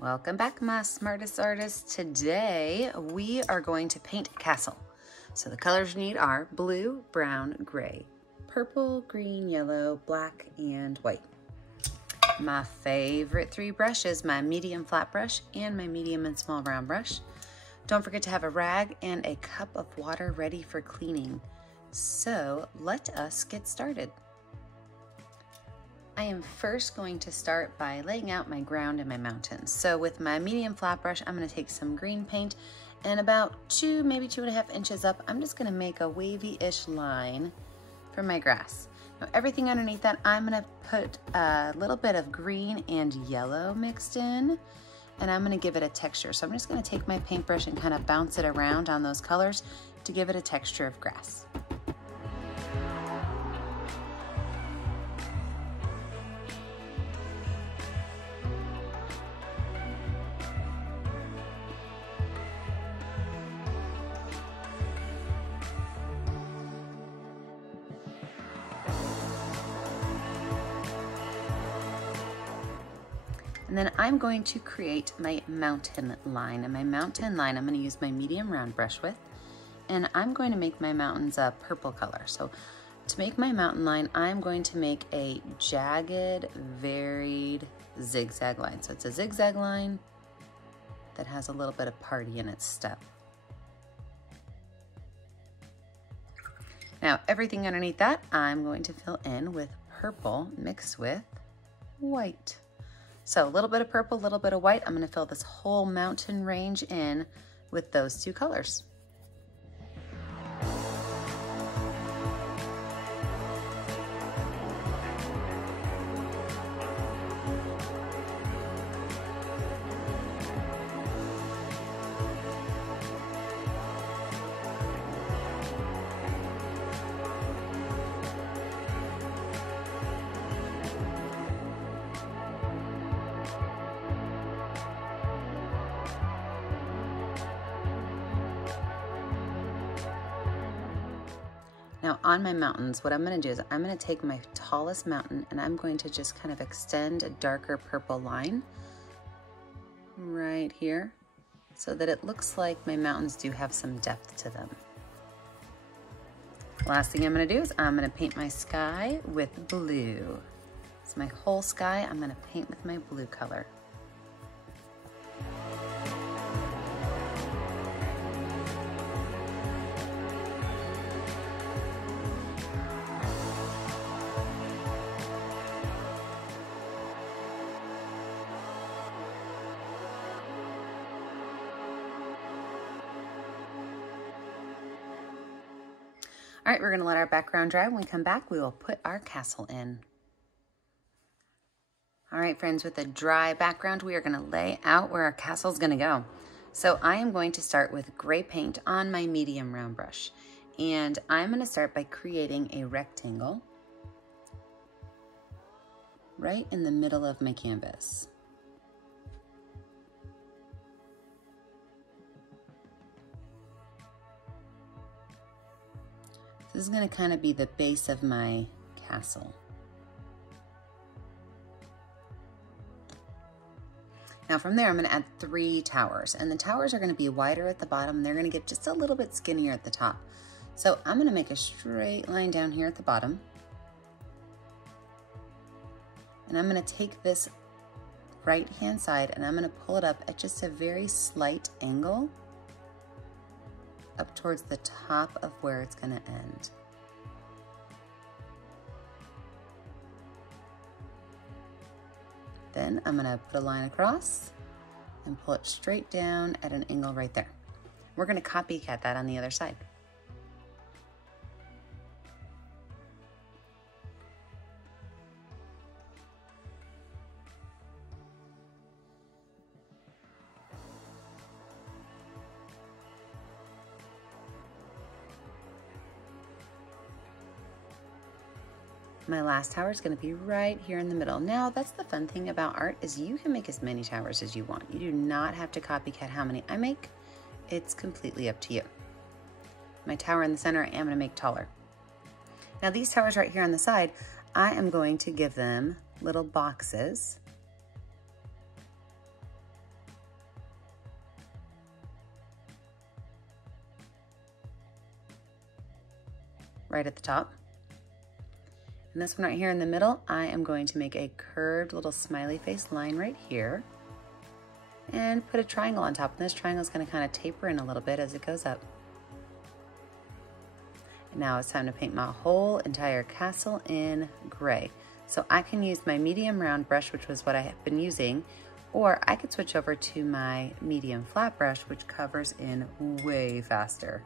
Welcome back, my smartest artists. Today we are going to paint a castle. So the colors you need are blue, brown, gray, purple, green, yellow, black, and white. My favorite three brushes, my medium flat brush and my medium and small round brush. Don't forget to have a rag and a cup of water ready for cleaning. So let us get started. I am first going to start by laying out my ground and my mountains. So with my medium flat brush, I'm going to take some green paint and about 2, maybe 2.5 inches up, I'm just going to make a wavy-ish line for my grass. Now everything underneath that, I'm going to put a little bit of green and yellow mixed in, and I'm going to give it a texture. So I'm just going to take my paintbrush and kind of bounce it around on those colors to give it a texture of grass. And then I'm going to create my mountain line. And my mountain line, I'm going to use my medium round brush with, and I'm going to make my mountains a purple color. So to make my mountain line, I'm going to make a jagged, varied zigzag line. So it's a zigzag line that has a little bit of party in its step. Now everything underneath that, I'm going to fill in with purple mixed with white. So a little bit of purple, a little bit of white. I'm going to fill this whole mountain range in with those two colors. Now on my mountains, what I'm going to do is I'm going to take my tallest mountain and I'm going to just kind of extend a darker purple line right here so that it looks like my mountains do have some depth to them. Last thing I'm going to do is I'm going to paint my sky with blue. So my whole sky I'm going to paint with my blue color. All right, we're going to let our background dry. When we come back, we will put our castle in. All right, friends, with a dry background, we are going to lay out where our castle is going to go. So I am going to start with gray paint on my medium round brush. And I'm going to start by creating a rectangle right in the middle of my canvas. This is going to kind of be the base of my castle. Now from there, I'm going to add 3 towers, and the towers are going to be wider at the bottom. They're going to get just a little bit skinnier at the top. So I'm going to make a straight line down here at the bottom. And I'm going to take this right-hand side and I'm going to pull it up at just a very slight angle up towards the top of where it's going to end. Then I'm going to put a line across and pull it straight down at an angle right there. We're going to copycat that on the other side. My last tower is going to be right here in the middle. Now, that's the fun thing about art is you can make as many towers as you want. You do not have to copycat how many I make. It's completely up to you. My tower in the center, I am going to make taller. Now, these towers right here on the side, I am going to give them little boxes right at the top. And this one right here in the middle, I am going to make a curved little smiley face line right here and put a triangle on top. And this triangle is going to kind of taper in a little bit as it goes up. And now it's time to paint my whole entire castle in gray. So I can use my medium round brush, which was what I have been using, or I could switch over to my medium flat brush, which covers in way faster.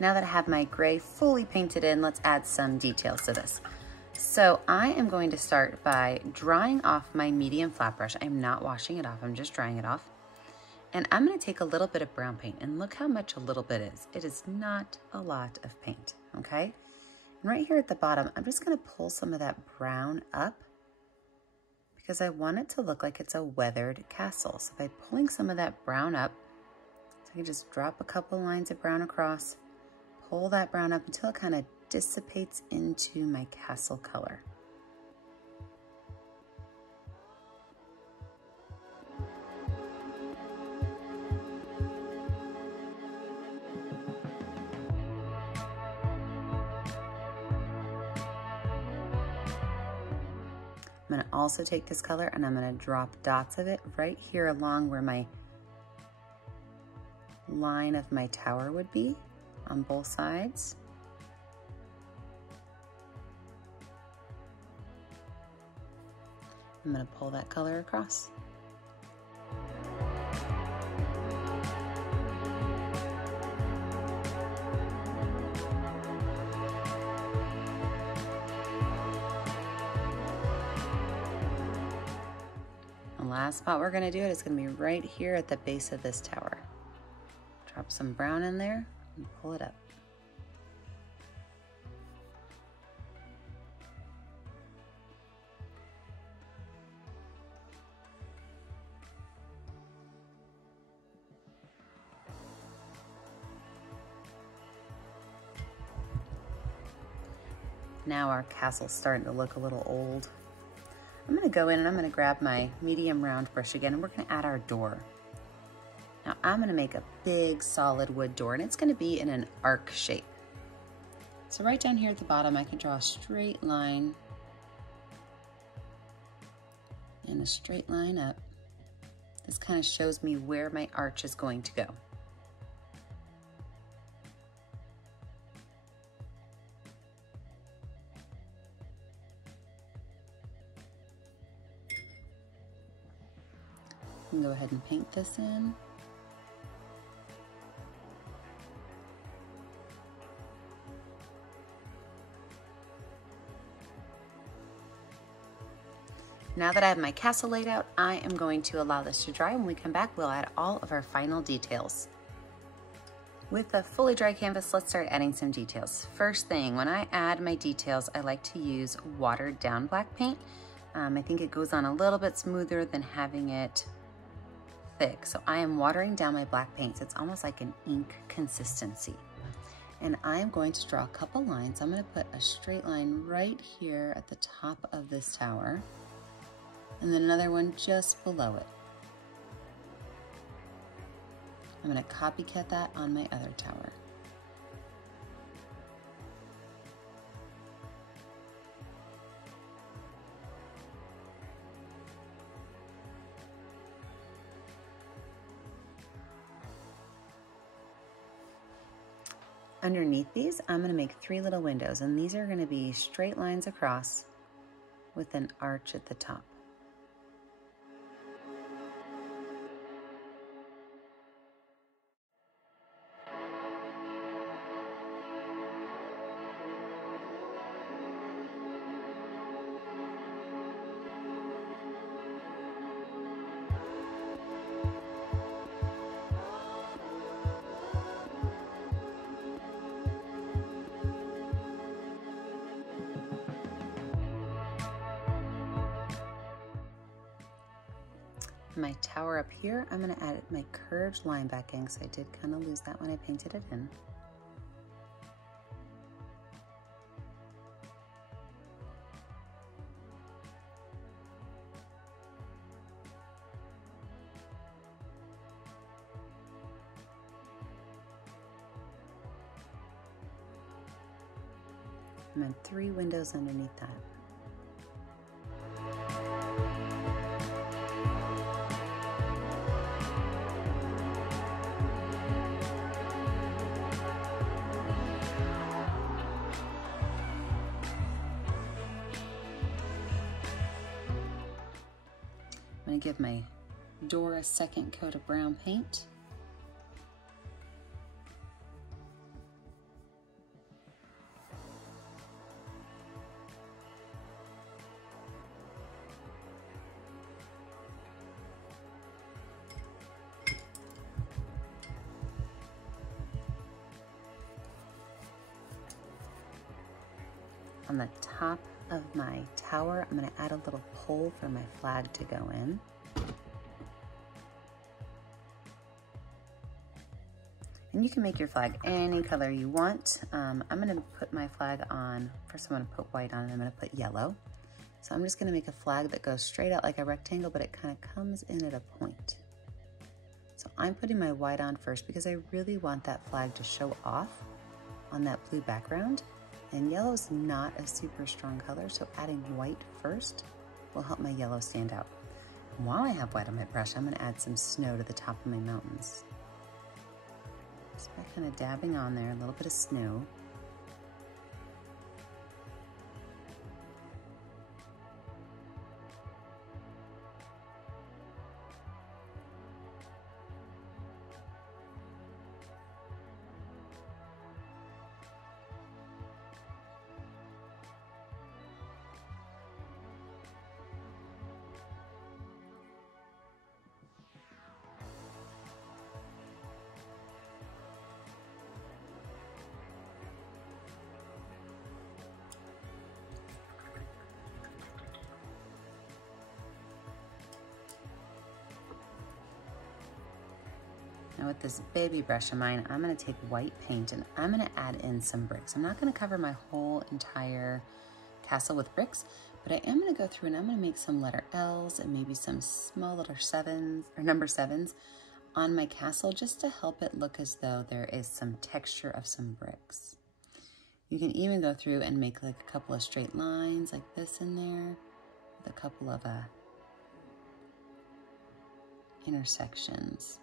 Now that I have my gray fully painted in, let's add some details to this. So I am going to start by drying off my medium flat brush. I'm not washing it off, I'm just drying it off. And I'm gonna take a little bit of brown paint, and look how much a little bit is. It is not a lot of paint, okay? And right here at the bottom, I'm just gonna pull some of that brown up because I want it to look like it's a weathered castle. So by pulling some of that brown up, so I can just drop a couple lines of brown across, pull that brown up until it kind of dissipates into my castle color. I'm going to also take this color and I'm going to drop dots of it right here along where my line of my tower would be on both sides. I'm going to pull that color across. The last spot we're going to do it is going to be right here at the base of this tower. Drop some brown in there and pull it up. Now our castle's starting to look a little old. I'm going to go in and I'm going to grab my medium round brush again, and we're going to add our door. Now I'm going to make a big solid wood door, and it's going to be in an arc shape. So right down here at the bottom, I can draw a straight line and a straight line up. This kind of shows me where my arch is going to go. I can go ahead and paint this in. Now that I have my castle laid out, I am going to allow this to dry. When we come back, we'll add all of our final details. With the fully dry canvas, let's start adding some details. First thing, when I add my details, I like to use watered down black paint. I think it goes on a little bit smoother than having it thick. So I am watering down my black paint. So it's almost like an ink consistency. And I'm going to draw a couple lines. I'm going to put a straight line right here at the top of this tower, and then another one just below it. I'm going to copycat that on my other tower. Underneath these, I'm going to make 3 little windows, and these are going to be straight lines across with an arch at the top. My tower up here, I'm gonna add my curved line back in because I did kind of lose that when I painted it in. And then 3 windows underneath that. I'm going to give my door a second coat of brown paint. On the top of my tower, I'm going to add a little pole for my flag to go in. And you can make your flag any color you want. I'm going to put my flag on, first I'm going to put white on and I'm going to put yellow. So I'm just going to make a flag that goes straight out like a rectangle, but it kind of comes in at a point. So I'm putting my white on first because I really want that flag to show off on that blue background. And yellow is not a super strong color, so adding white first will help my yellow stand out. And while I have white on my brush, I'm going to add some snow to the top of my mountains. Just by kind of dabbing on there, a little bit of snow. Now with this baby brush of mine, I'm going to take white paint and I'm going to add in some bricks. I'm not going to cover my whole entire castle with bricks, but I am going to go through and I'm going to make some letter L's and maybe some small little sevens or number 7s on my castle just to help it look as though there is some texture of some bricks. You can even go through and make like a couple of straight lines like this in there with a couple of intersections.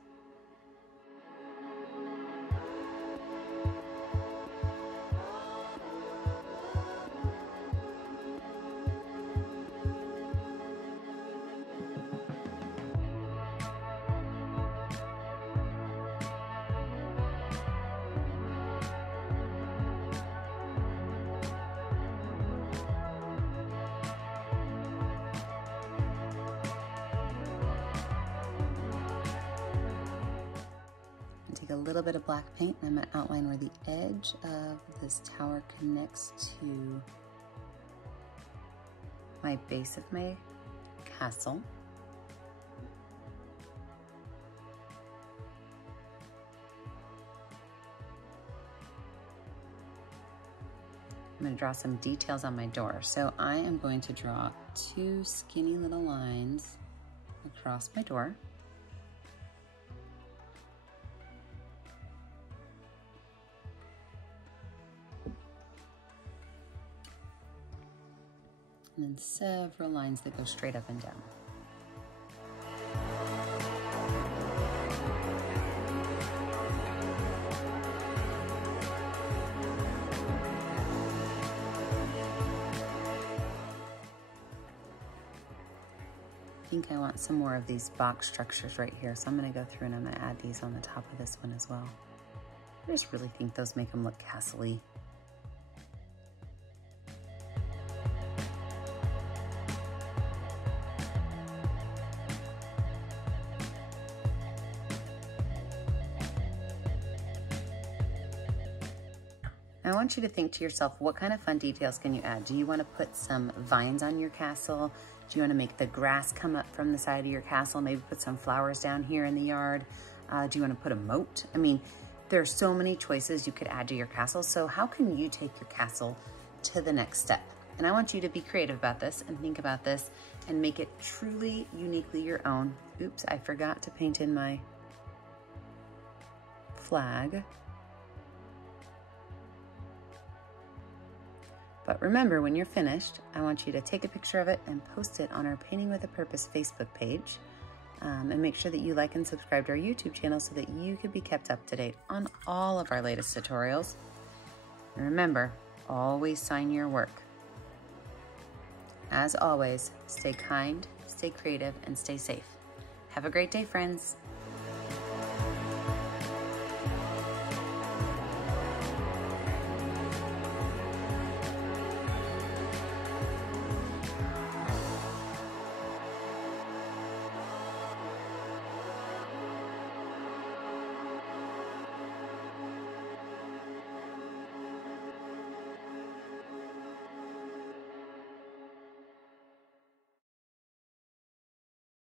Take a little bit of black paint and I'm going to outline where the edge of this tower connects to my base of my castle. I'm going to draw some details on my door. So I am going to draw 2 skinny little lines across my door. And then several lines that go straight up and down. I think I want some more of these box structures right here, so I'm going to go through and I'm going to add these on the top of this one as well. I just really think those make them look castle-y. I want you to think to yourself, what kind of fun details can you add? Do you want to put some vines on your castle? Do you want to make the grass come up from the side of your castle? Maybe put some flowers down here in the yard. Do you want to put a moat? I mean, there are so many choices you could add to your castle. So how can you take your castle to the next step? And I want you to be creative about this and think about this and make it truly, uniquely your own. Oops, I forgot to paint in my flag. But remember, when you're finished, I want you to take a picture of it and post it on our Painting with a Purpose Facebook page. And make sure that you like and subscribe to our YouTube channel so that you can be kept up to date on all of our latest tutorials. And remember, always sign your work. As always, stay kind, stay creative, and stay safe. Have a great day, friends.